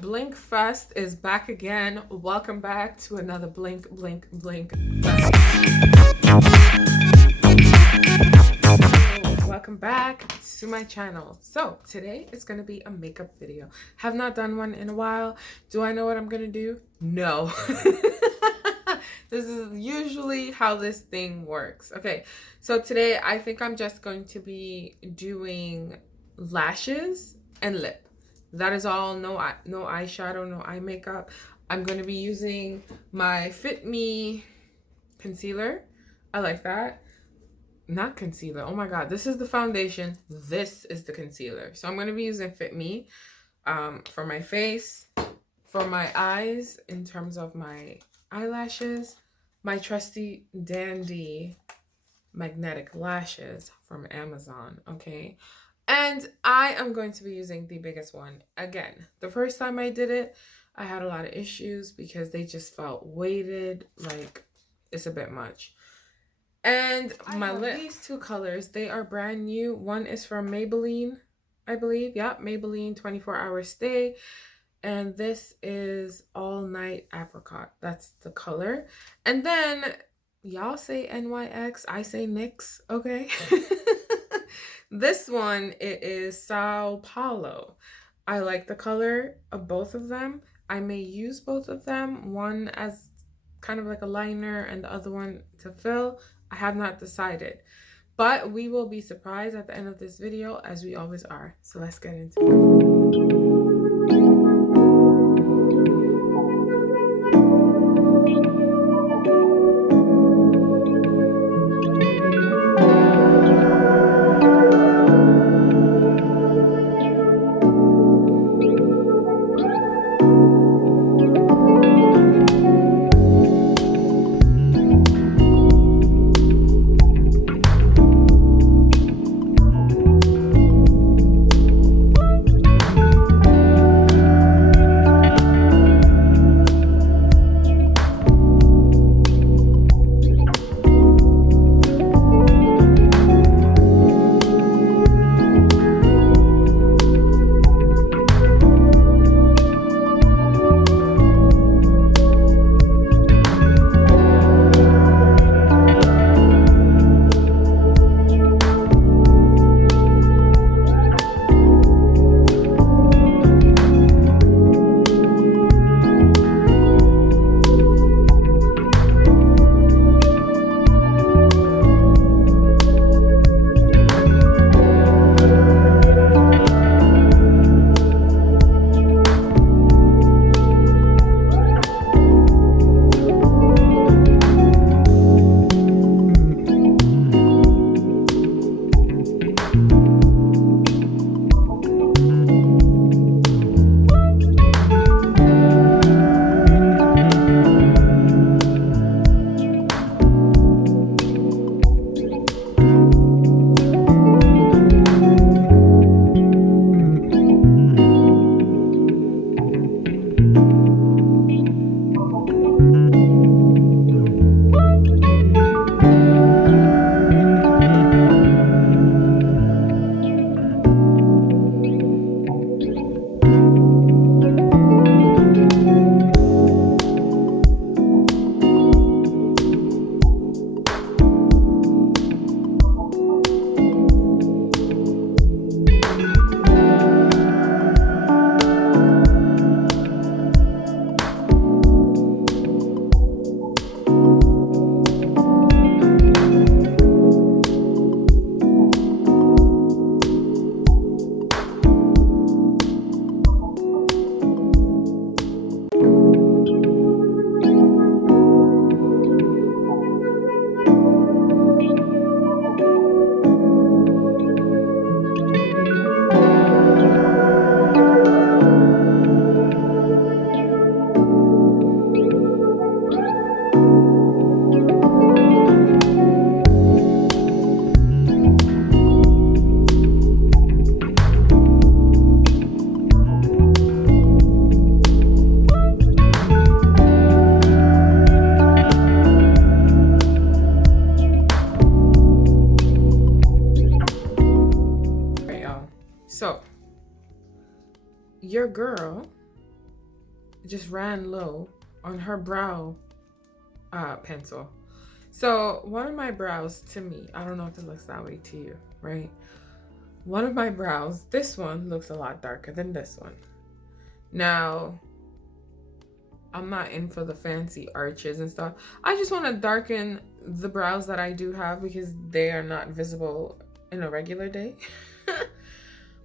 Blink Fest is back again. Welcome back to another Blink Fest. Welcome back to my channel. So today is going to be a makeup video. Have not done one in a while. Do I know what I'm going to do? No. This is usually how this thing works. Okay, so today I think I'm just going to be doing lashes and lip. That is all. No eyeshadow, no eye makeup. I'm going to be using my Fit Me concealer. I like that. Not concealer. Oh my god, this is the foundation. This is the concealer. So I'm going to be using Fit Me for my face, for my eyes, in terms of my eyelashes, my trusty dandy magnetic lashes from Amazon, okay? And I am going to be using the biggest one. Again, the first time I did it, I had a lot of issues because they just felt weighted, like it's a bit much. And my lip, these two colors, they are brand new. One is from Maybelline, I believe. Yep, Maybelline 24-hour stay. And this is All Night Apricot. That's the color. And then y'all say NYX, I say NYX, okay? This one, it is Sao Paulo. I like the color of both of them. I may use both of them, one as kind of like a liner and the other one to fill. I have not decided, but we will be surprised at the end of this video, as we always are. So let's get into it. So your girl just ran low on her brow pencil. So one of my brows, to me, I don't know if it looks that way to you, right? One of my brows, this one looks a lot darker than this one. Now, I'm not in for the fancy arches and stuff. I just want to darken the brows that I do have because they are not visible in a regular day.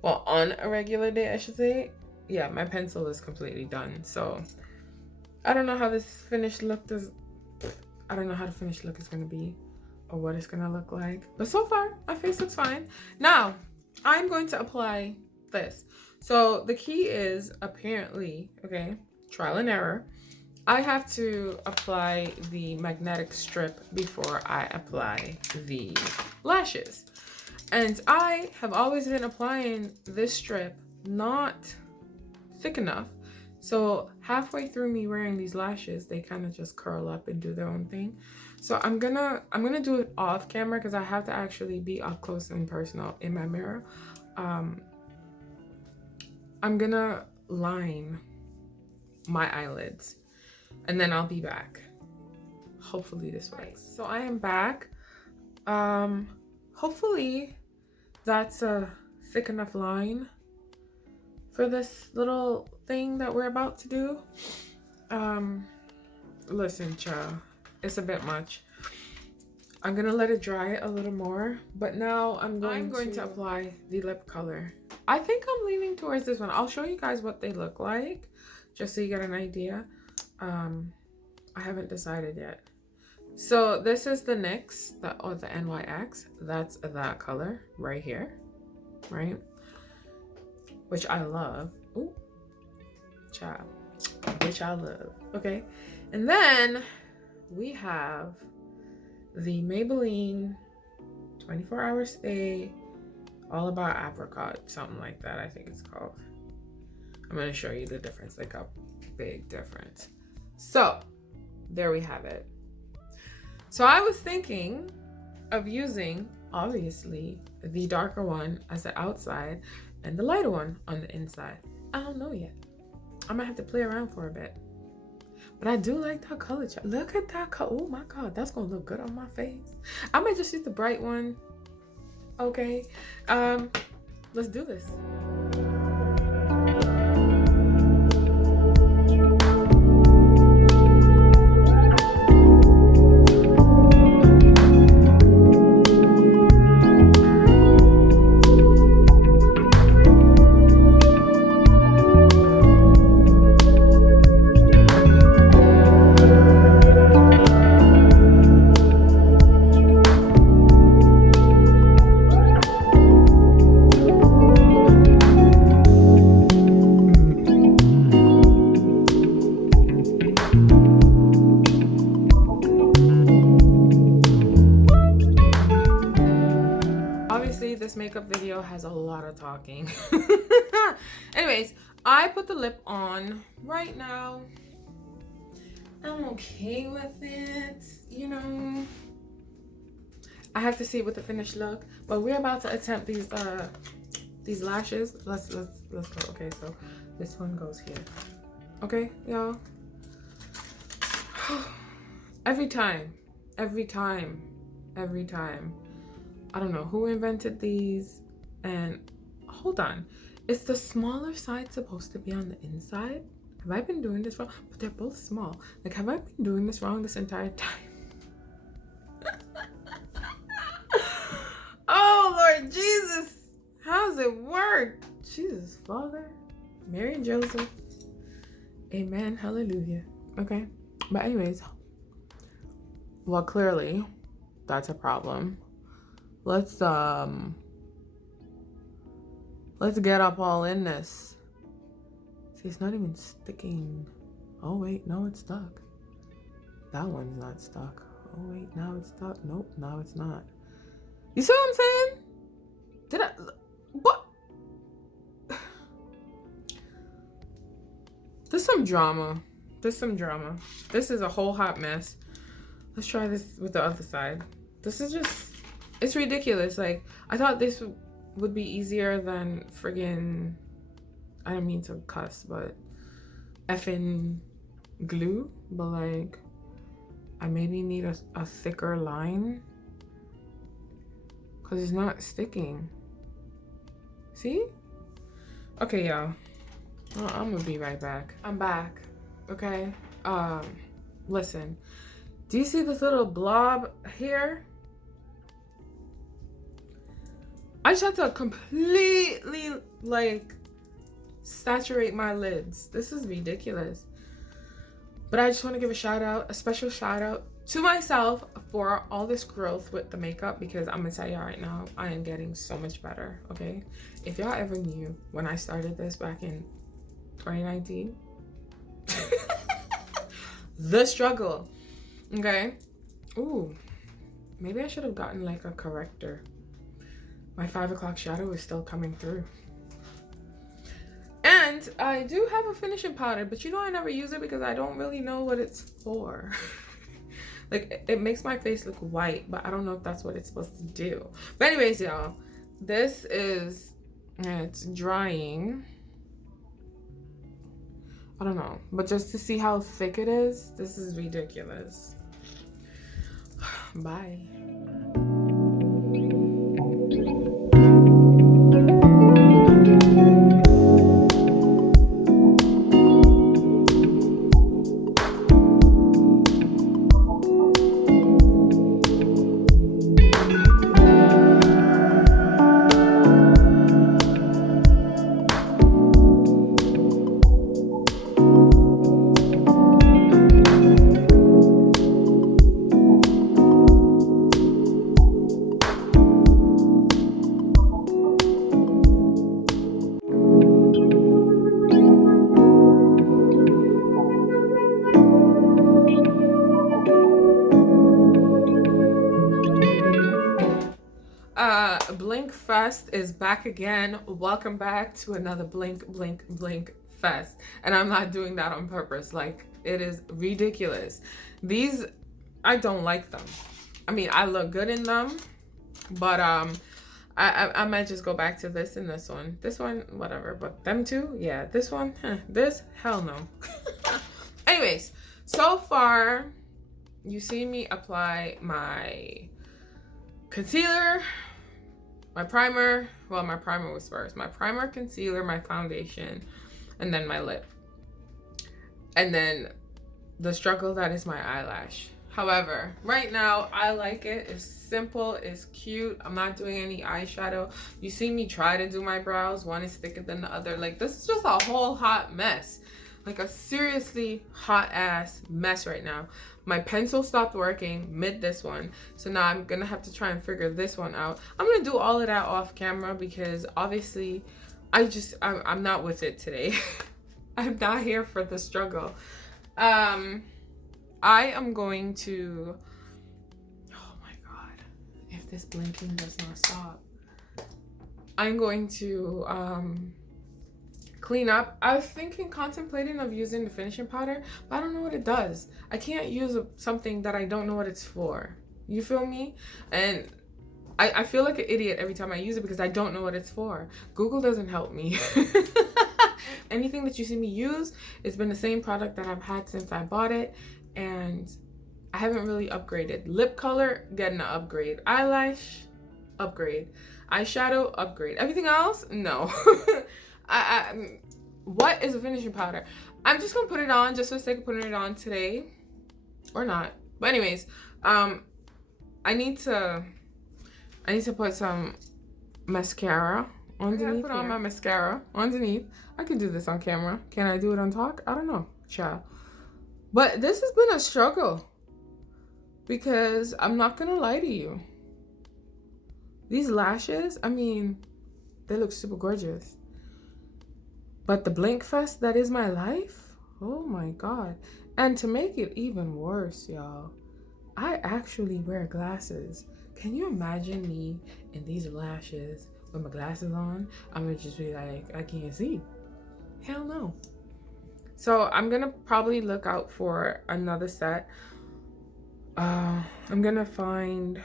Well, on a regular day, I should say. Yeah, my pencil is completely done. So I don't know how this finished look does. I don't know how the finished look is going to be or what it's going to look like. But so far, my face looks fine. Now, I'm going to apply this. So the key is apparently, okay, trial and error. I have to apply the magnetic strip before I apply the lashes. And I have always been applying this strip not thick enough. So halfway through me wearing these lashes, they kind of just curl up and do their own thing. So I'm gonna do it off camera because I have to actually be up close and personal in my mirror. I'm gonna line my eyelids and then I'll be back. Hopefully this works. So I am back. Hopefully that's a thick enough line for this little thing that we're about to do. Listen, child, it's a bit much. I'm gonna let it dry a little more, but now I'm going to apply the lip color. I think I'm leaning towards this one. I'll show you guys what they look like, just so you get an idea. I haven't decided yet. So this is the NYX, or the NYX. That's that color right here, right? Which I love. Ooh, child, which I love. Okay, and then we have the Maybelline 24-hour stay, all about apricot, something like that. I think it's called. I'm gonna show you the difference, like a big difference. So there we have it. So I was thinking of using, obviously, the darker one as the outside and the lighter one on the inside. I don't know yet. I might have to play around for a bit. But I do like that color. Look at that color. Oh my God, that's gonna look good on my face. I might just use the bright one. Okay, let's do this. This makeup video has a lot of talking. Anyways, I put the lip on right now. I'm okay with it, you know. I have to see what the finished look, but we're about to attempt these lashes. Let's go. Okay, so this one goes here. Okay, y'all. Every time. I don't know who invented these, and hold on, is the smaller side supposed to be on the inside? Have I been doing this wrong? But they're both small. Like, have I been doing this wrong this entire time? Oh Lord Jesus, how's it work? Jesus, Father, Mary and Joseph, amen, hallelujah. Okay, but anyways, well, clearly that's a problem. Let's get up all in this. See, it's not even sticking. Oh wait, no, it's stuck. That one's not stuck. Oh wait, now it's stuck. Nope, now it's not. You see what I'm saying? Did I, what? There's some drama. This is a whole hot mess. Let's try this with the other side. This is just, it's ridiculous. Like, I thought this would be easier than friggin', I don't mean to cuss, but effing glue, but like I maybe need a thicker line because it's not sticking. See? Okay, y'all. I'm gonna be right back. I'm back. Okay. Listen. Do you see this little blob here? I just have to completely like saturate my lids. This is ridiculous. But I just want to give a special shout out to myself for all this growth with the makeup, because I'm gonna tell y'all right now, I am getting so much better. Okay, if y'all ever knew when I started this back in 2019, the struggle. Okay. Ooh, maybe I should have gotten like a corrector. My 5 o'clock shadow is still coming through. And I do have a finishing powder, but you know I never use it because I don't really know what it's for. Like, it makes my face look white, but I don't know if that's what it's supposed to do. But anyways, y'all, this is, it's drying. I don't know, but just to see how thick it is, this is ridiculous. Bye. Blink Fest is back again. Welcome back to another Blink Fest. And I'm not doing that on purpose. Like, it is ridiculous. These, I don't like them. I mean, I look good in them, but I might just go back to this and this one. This one, whatever. But them two, yeah. This one, this, hell no. Anyways, so far, you see me apply my concealer, my primer. Well, my primer was first. My primer, concealer, my foundation, and then my lip. And then the struggle that is my eyelash. However, right now, I like it. It's simple, it's cute. I'm not doing any eyeshadow. You see me try to do my brows. One is thicker than the other. Like, this is just a whole hot mess. Like a seriously hot ass mess right now. My pencil stopped working mid this one. So now I'm gonna have to try and figure this one out. I'm gonna do all of that off camera because obviously I'm not with it today. I'm not here for the struggle. I am going to, oh my God, if this blinking does not stop, I'm going to clean up. I was contemplating of using the finishing powder, but I don't know what it does. I can't use something that I don't know what it's for. You feel me? And I feel like an idiot every time I use it because I don't know what it's for. Google doesn't help me. Anything that you see me use, it's been the same product that I've had since I bought it, and I haven't really upgraded. Lip color, getting an upgrade. Eyelash, upgrade. Eyeshadow, upgrade. Everything else, no. What is a finishing powder? I'm just gonna put it on just for the sake of putting it on today, or not. But anyways, I need to put some mascara underneath. I gotta put on my mascara underneath. I could do this on camera. Can I do it on talk? I don't know, child. But this has been a struggle because I'm not gonna lie to you. These lashes, I mean, they look super gorgeous. But the blink fest that is my life, oh my God. And to make it even worse, y'all, I actually wear glasses. Can you imagine me in these lashes with my glasses on? I'm gonna just be like, I can't see. Hell no. So I'm gonna probably look out for another set. I'm gonna find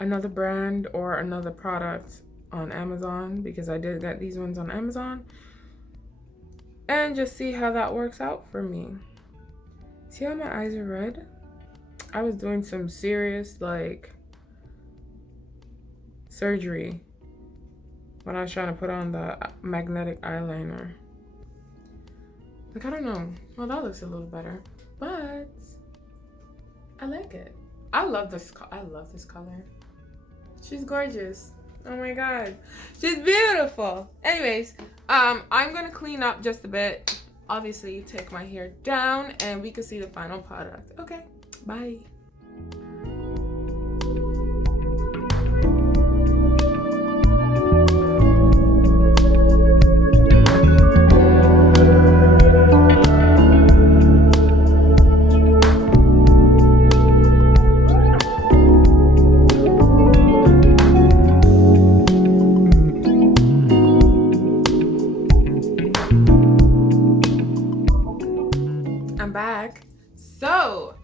another brand or another product on Amazon because I did get these ones on Amazon. and just see how that works out for me. See how my eyes are red? I was doing some serious like surgery when I was trying to put on the magnetic eyeliner. Like, I don't know. Well, that looks a little better, but I like it. I love this color. She's gorgeous. Oh my god, she's beautiful. Anyways, I'm gonna clean up just a bit, obviously take my hair down, and we can see the final product. Okay, bye. I'm back. So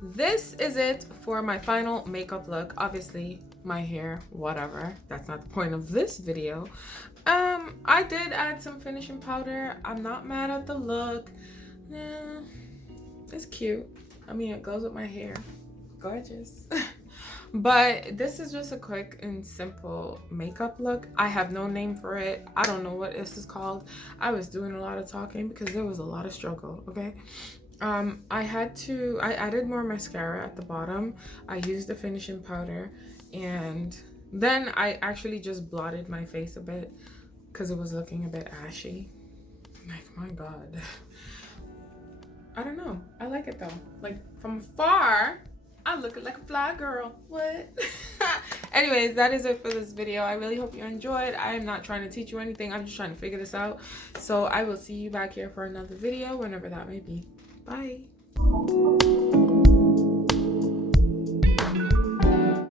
this is it for my final makeup look. Obviously my hair, whatever, that's not the point of this video. I did add some finishing powder. I'm not mad at the look. It's cute. I mean, it goes with my hair. Gorgeous. But this is just a quick and simple makeup look. I have no name for it. I don't know what this is called. I was doing a lot of talking because there was a lot of struggle, okay? I added more mascara at the bottom. I used the finishing powder, and then I actually just blotted my face a bit because it was looking a bit ashy. Like, my god. I don't know. I like it though. Like, from afar, I look like a fly girl. What? Anyways, that is it for this video. I really hope you enjoyed. I am not trying to teach you anything. I'm just trying to figure this out. So I will see you back here for another video whenever that may be. Bye.